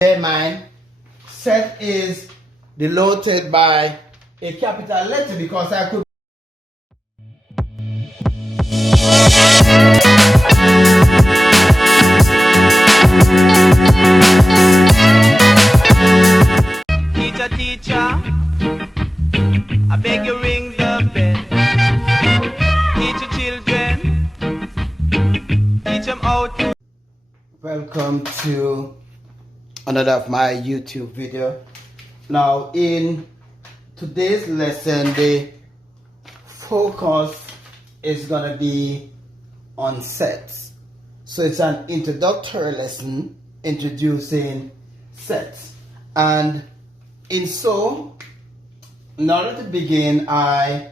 Bear in mind, set is denoted by a capital letter because I could. Teacher, teacher, I beg you ring the bell. Teach your children, teach them how to. Welcome to another of my YouTube video. Now in today's lesson, the focus is gonna be on sets. So it's an introductory lesson introducing sets. And in order to begin, I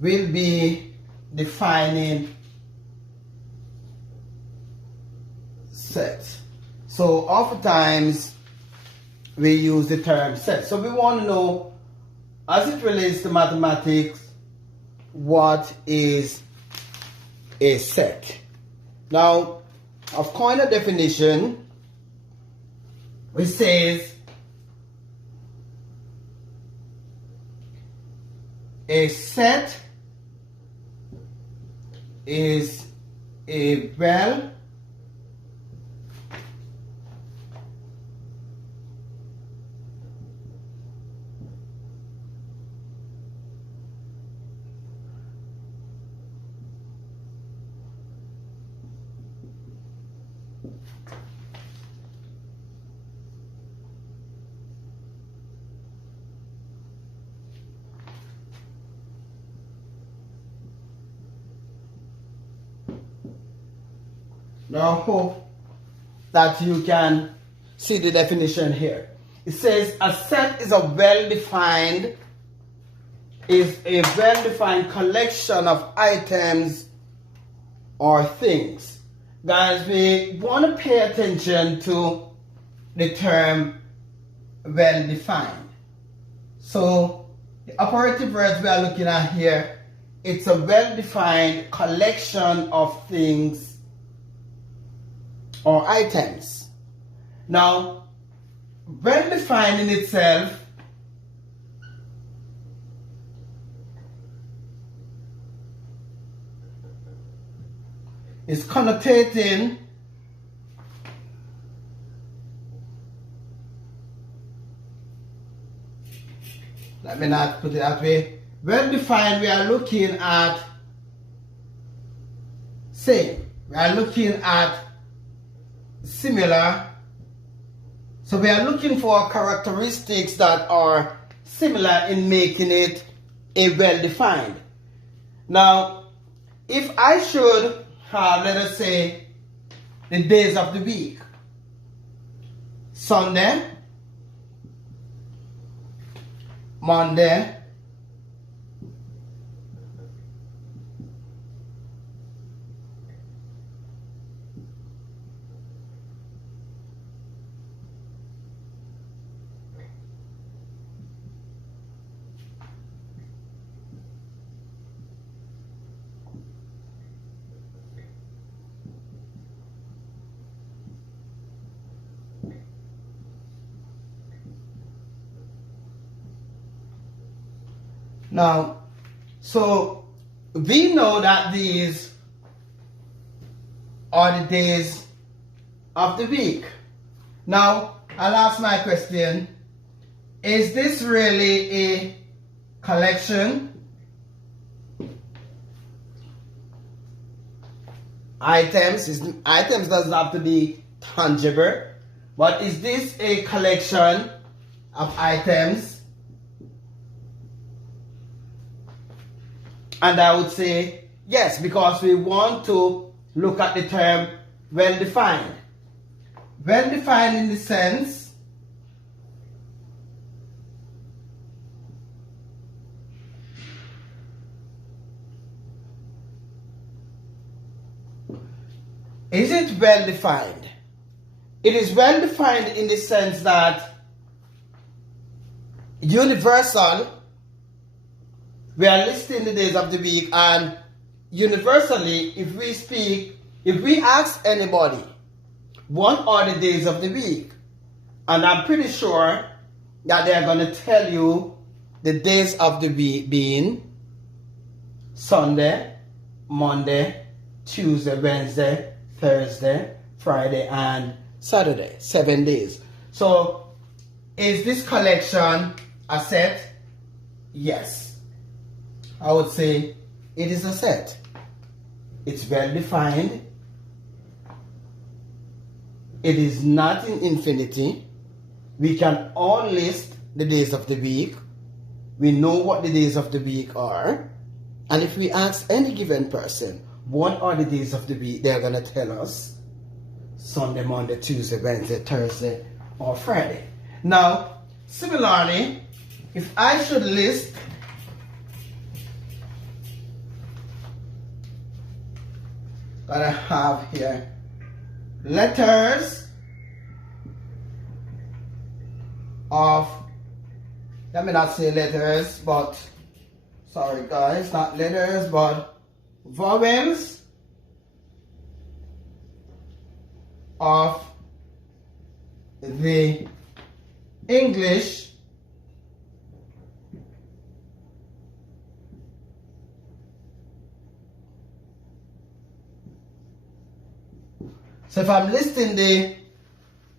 will be defining sets. So oftentimes we use the term set. So we want to know, as it relates to mathematics, what is a set? Now, I've coined a definition which says a set is a well Now I hope that you can see the definition here. It says a set is a well-defined collection of items or things. Guys, we want to pay attention to the term well-defined. So the operative words we are looking at here, it's a well-defined collection of things or items. Now, well-defined in itself is connotating let me not put it that way. Well-defined, we are looking at same. We are looking at similar. So we are looking for characteristics that are similar in making it a well-defined. Now, if I should have, let us say, the days of the week: Sunday, Monday, now, so we know that these are the days of the week. Now, I'll ask my question: is this really a collection? Items doesn't have to be tangible, but is this a collection of items? And I would say yes, because we want to look at the term well-defined. Well-defined in the sense is it well-defined? It is well-defined in the sense that universal. We are listing the days of the week, and universally, if we ask anybody, what are the days of the week? And I'm pretty sure that they're going to tell you the days of the week being Sunday, Monday, Tuesday, Wednesday, Thursday, Friday, and Saturday. 7 days. So, is this collection a set? Yes. I would say it is a set. It's well defined. It is not in infinity. We can all list the days of the week. We know what the days of the week are. And if we ask any given person, what are the days of the week, they're going to tell us Sunday, Monday, Tuesday, Wednesday, Thursday, or Friday. Now, similarly, if I should list what I have here, letters of, let me not say letters, but, sorry guys, not letters, but vowels of the English So if I'm listing the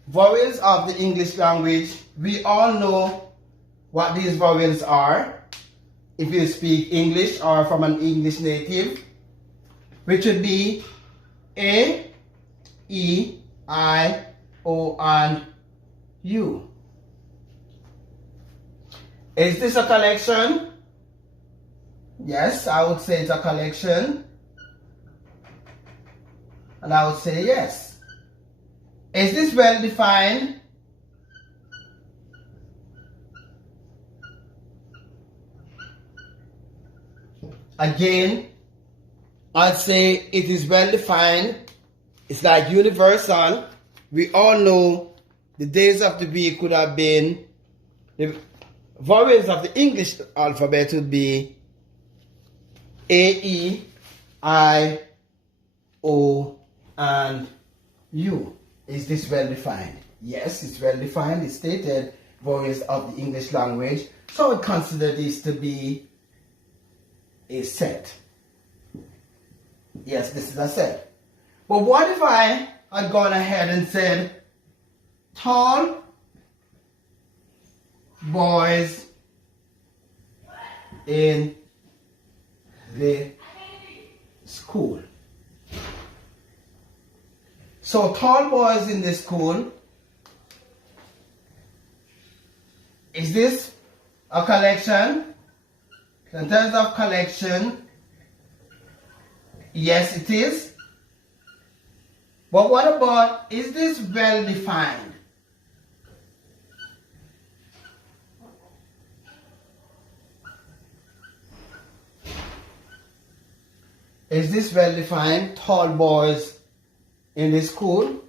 vowels of the English language, we all know what these vowels are if you speak English or from an English native, which would be A, E, I, O, and U. Is this a collection? Yes, I would say it's a collection. And I would say yes. Is this well defined? Again, I'd say it is well defined. It's like universal. We all know the days of the week could have been, the vowels of the English alphabet would be A, E, I, O, and U. Is this well defined? Yes, it's well defined. It's stated vowels of the English language. So I would consider this to be a set. Yes, this is a set. But what if I had gone ahead and said tall boys in the school? So tall boys in the school, is this a collection? In terms of collection, yes it is. But what about, is this well defined? Is this well defined? Tall boys in the school?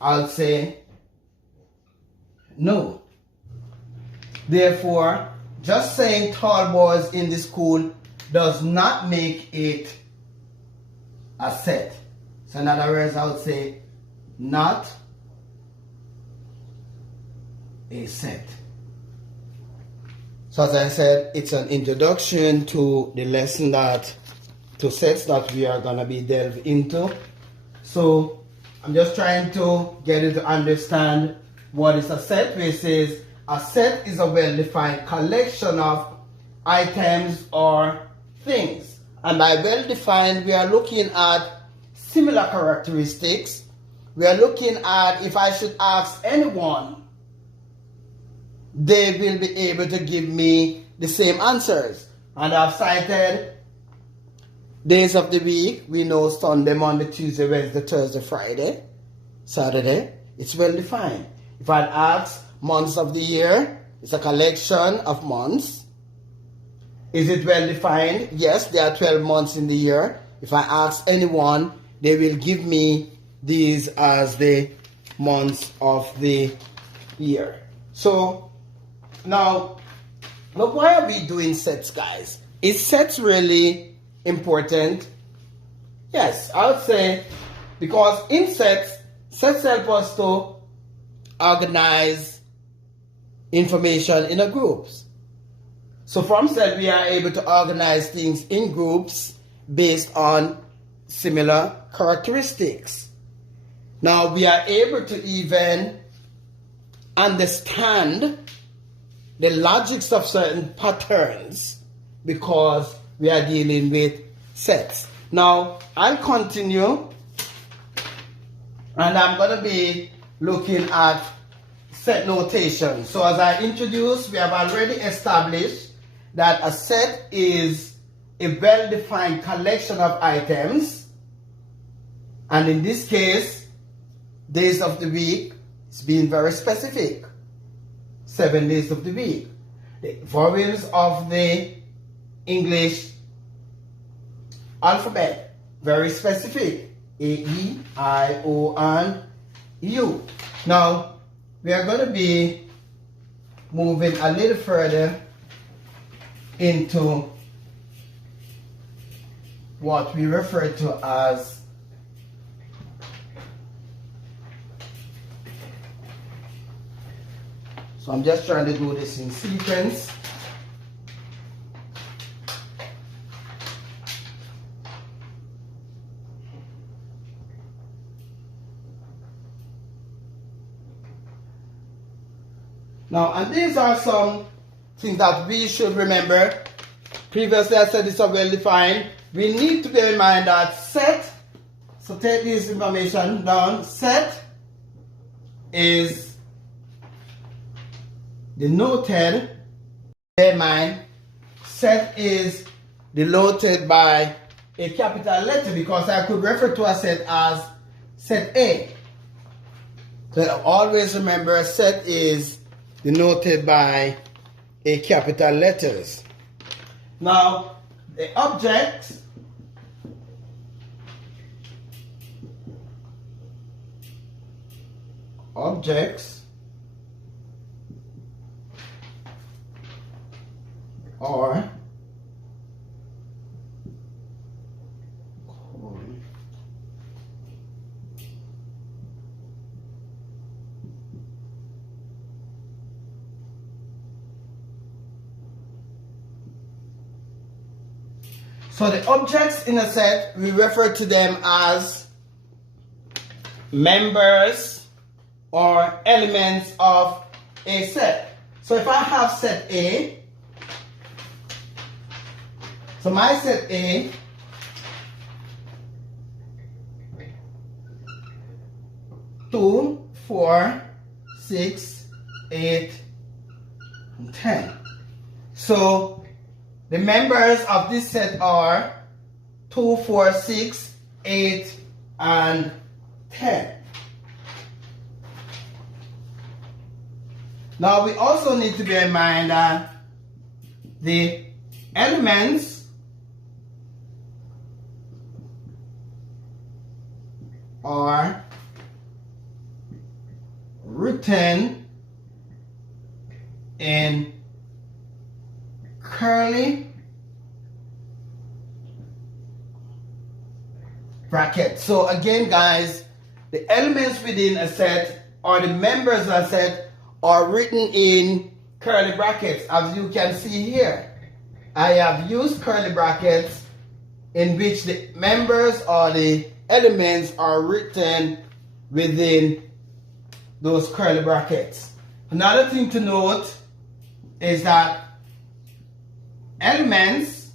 I'll say no. Therefore, just saying tall boys in the school does not make it a set. So in other words, I would say not a set. So as I said, it's an introduction to the lesson to sets that we are going to be delved into. So I'm just trying to get you to understand what is a set, which is a set is a well-defined collection of items or things. And by well-defined, we are looking at similar characteristics. We are looking at, if I should ask anyone, they will be able to give me the same answers. And I've cited days of the week. We know Sunday, Monday, Tuesday, Wednesday, Thursday, Friday, Saturday. It's well defined. If I'd ask months of the year, it's a collection of months. Is it well defined? Yes, there are 12 months in the year. If I ask anyone, they will give me these as the months of the year. So now, look, why are we doing sets, guys? Is sets really important? Yes, I would say because in sets help us to organize information in a groups. So from set, we are able to organize things in groups based on similar characteristics. Now we are able to even understand the logics of certain patterns because we are dealing with sets. Now I'll continue, and I'm going to be looking at set notation. So as I introduced, we have already established that a set is a well-defined collection of items, and in this case, days of the week is being very specific. 7 days of the week. The vowels of the English alphabet, very specific. A, E, I, O, and U. Now, we are going to be moving a little further into what we refer to as so I'm just trying to do this in sequence. Now, and these are some things that we should remember. Previously I said it's a well-defined. We need to bear in mind that set, so take this information down, set is denoted, bear in mind, set is denoted by a capital letter because I could refer to a set as set A. So always remember set is denoted by a capital letters. Now, the objects are so the objects in a set, we refer to them as members or elements of a set. So if I have set A, so my set A two, 4, 6, 8, and 10. So the members of this set are 2, 4, 6, 8, and 10. Now we also need to bear in mind that the elements are written in curly brackets. So again, guys, the elements within a set or the members of a set are written in curly brackets, as you can see here. I have used curly brackets in which the members or the elements are written within those curly brackets. Another thing to note is that elements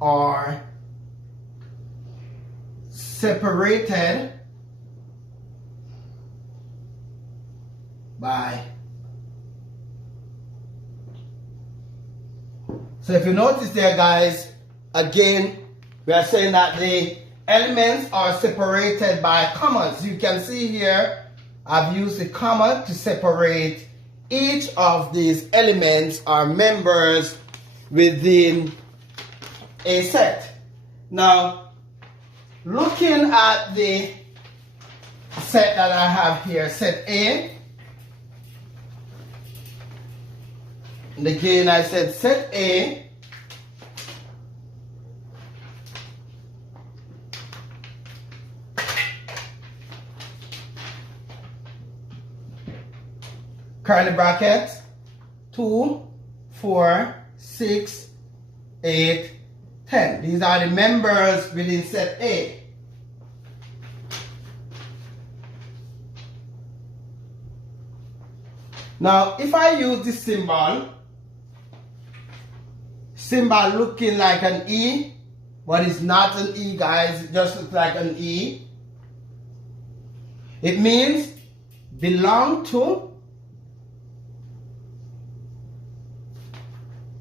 are separated by, so if you notice there, guys, again, we are saying that the elements are separated by commas. You can see here, I've used a comma to separate each of these elements or members within a set. Now, looking at the set that I have here, set A, and again I said set A curly bracket, 2, 4, 6, 8, 10. These are the members within set A. Now, if I use this symbol looking like an E, but it's not an E, guys, it just looks like an E. It means belong to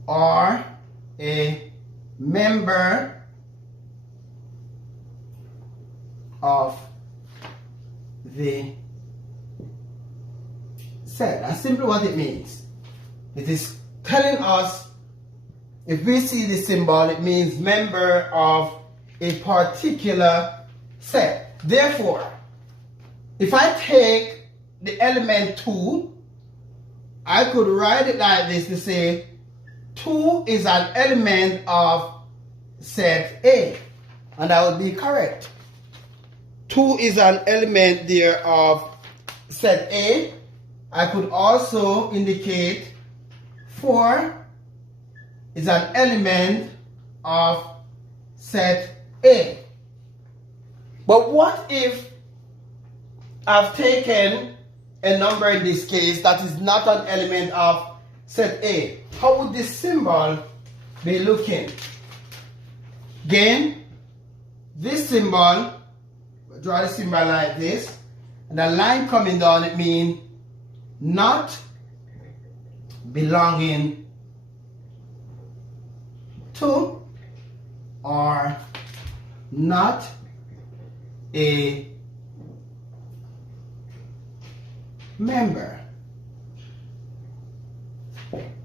or a member of the set. That's simply what it means. It is telling us, if we see the symbol, it means member of a particular set. Therefore, if I take the element 2, I could write it like this to say 2 is an element of set A, and that would be correct. 2 is an element there of set A. I could also indicate 4 is an element of set A. But what if I've taken a number in this case that is not an element of set A? How would this symbol be looking? Again, this symbol, draw the symbol like this, and the line coming down, it means not belonging to or not a member.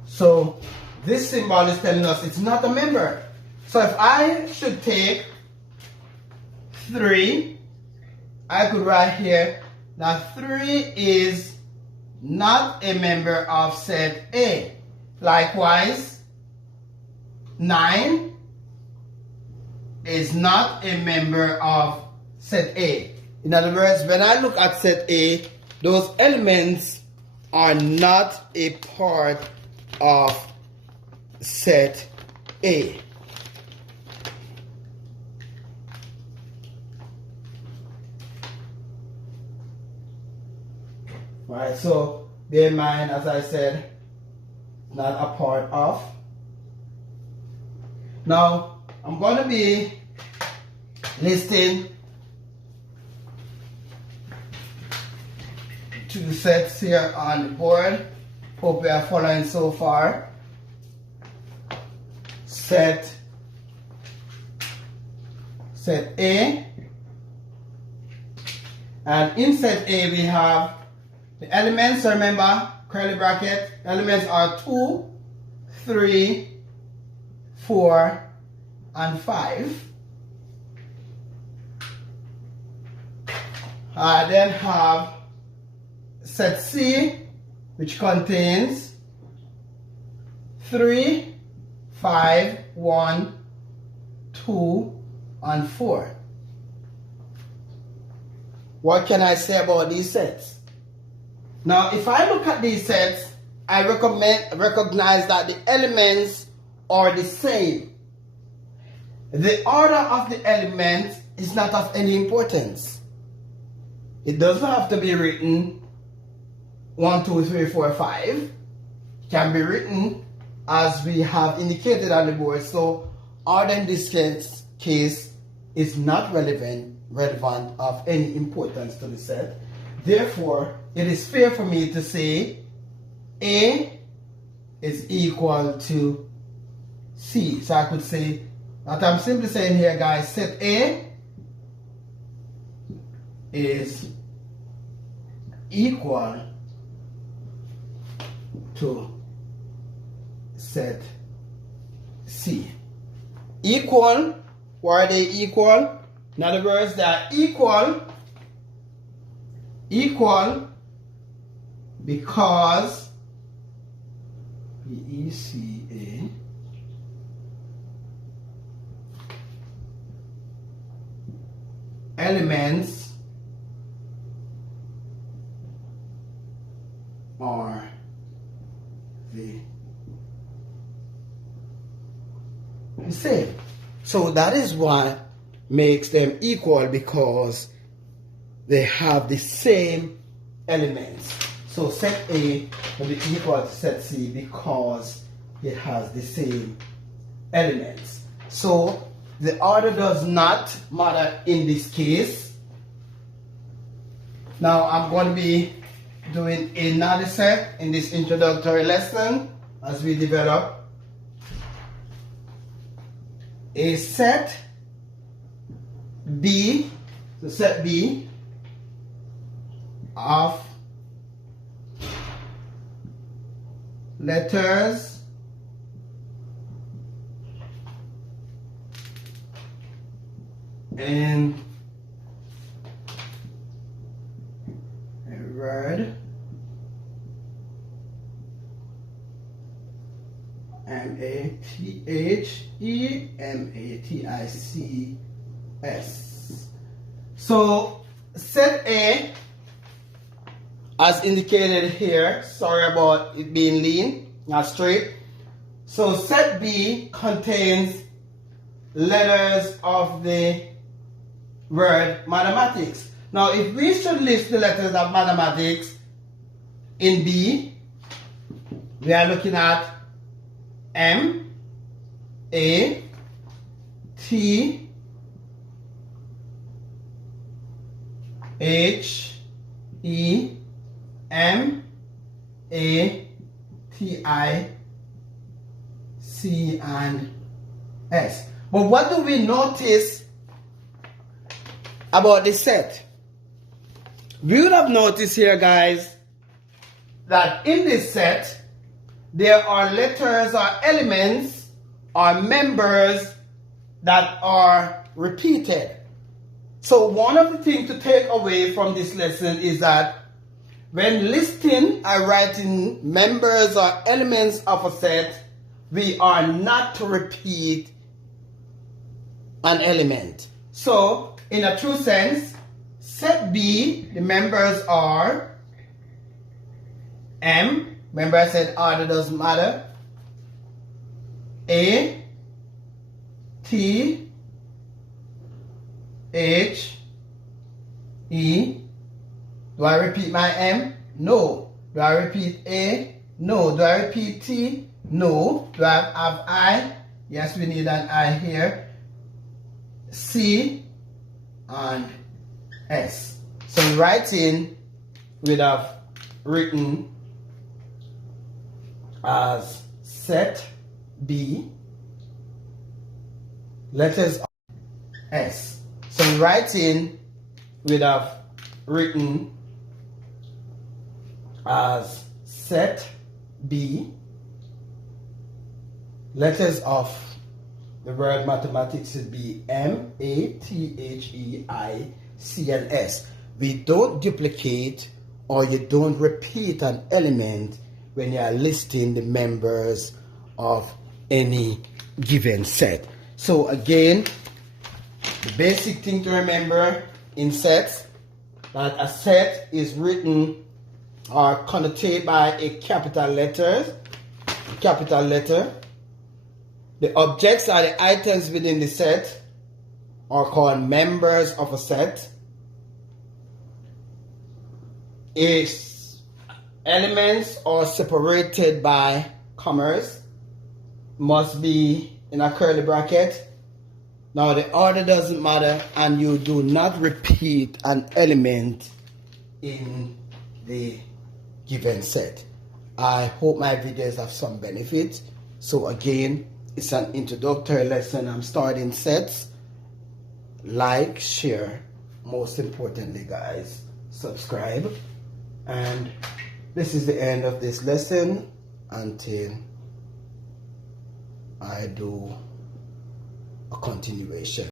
So this symbol is telling us it's not a member. So if I should take 3, I could write here that 3 is not a member of set A. Likewise, 9 is not a member of set A. In other words, when I look at set A, those elements are not a part of set A. Right, so bear in mind, as I said, not a part of. Now, I'm going to be listing 2 sets here on the board. Hope we are following so far. Set A. And in set A we have the elements. Remember, curly bracket, elements are 2, 3, 4, and 5. I then have set C, which contains 3, 5, 1, 2, and 4. What can I say about these sets? Now, if I look at these sets, I recognize that the elements are the same. The order of the elements is not of any importance. It doesn't have to be written 1, 2, 3, 4, 5. It can be written as we have indicated on the board. So order in this case is not relevant of any importance to the set. Therefore, it is fair for me to say A is equal to C. So I could say that I'm simply saying here, guys, set A is equal to set C. Equal, why are they equal? In other words, they are equal because ECA elements are the same. So that is what makes them equal, because they have the same elements. So set A will be equal to set C because it has the same elements. So the order does not matter in this case. Now I'm going to be doing another set in this introductory lesson as we develop a set B, so set B of letters in a word MATHEMATICS. So set A, as indicated here, sorry about it being lean, not straight. So set B contains letters of the word mathematics. Now if we should list the letters of mathematics in B, we are looking at M, A, T, H, E, M, A, T, I, C, and S. But what do we notice about this set? We would have noticed here, guys, that in this set, there are letters or elements or members that are repeated. So one of the things to take away from this lesson is that when listing or writing members or elements of a set, we are not to repeat an element. So in a true sense, set B, the members are M, remember I said order doesn't matter, A, T, H, E. Do I repeat my M? No. Do I repeat A? No. Do I repeat T? No. Do I have I? Yes, we need an I here. C and S. So in writing, we'd have written as set B, letters of S. So in writing, we'd have written as set B, letters of the word mathematics would be M, A, T, H, E, I, C, and S. We don't duplicate or you don't repeat an element when you are listing the members of any given set. So again, the basic thing to remember in sets, that a set is written or connotated by a capital letter. The objects are the items within the set, are called members of a set. Its elements are separated by commas, must be in a curly bracket. Now the order doesn't matter, and you do not repeat an element in the given set. I hope my videos have some benefit. So again, it's an introductory lesson. I'm starting sets. Like, share, most importantly, guys, subscribe. And this is the end of this lesson until I do a continuation.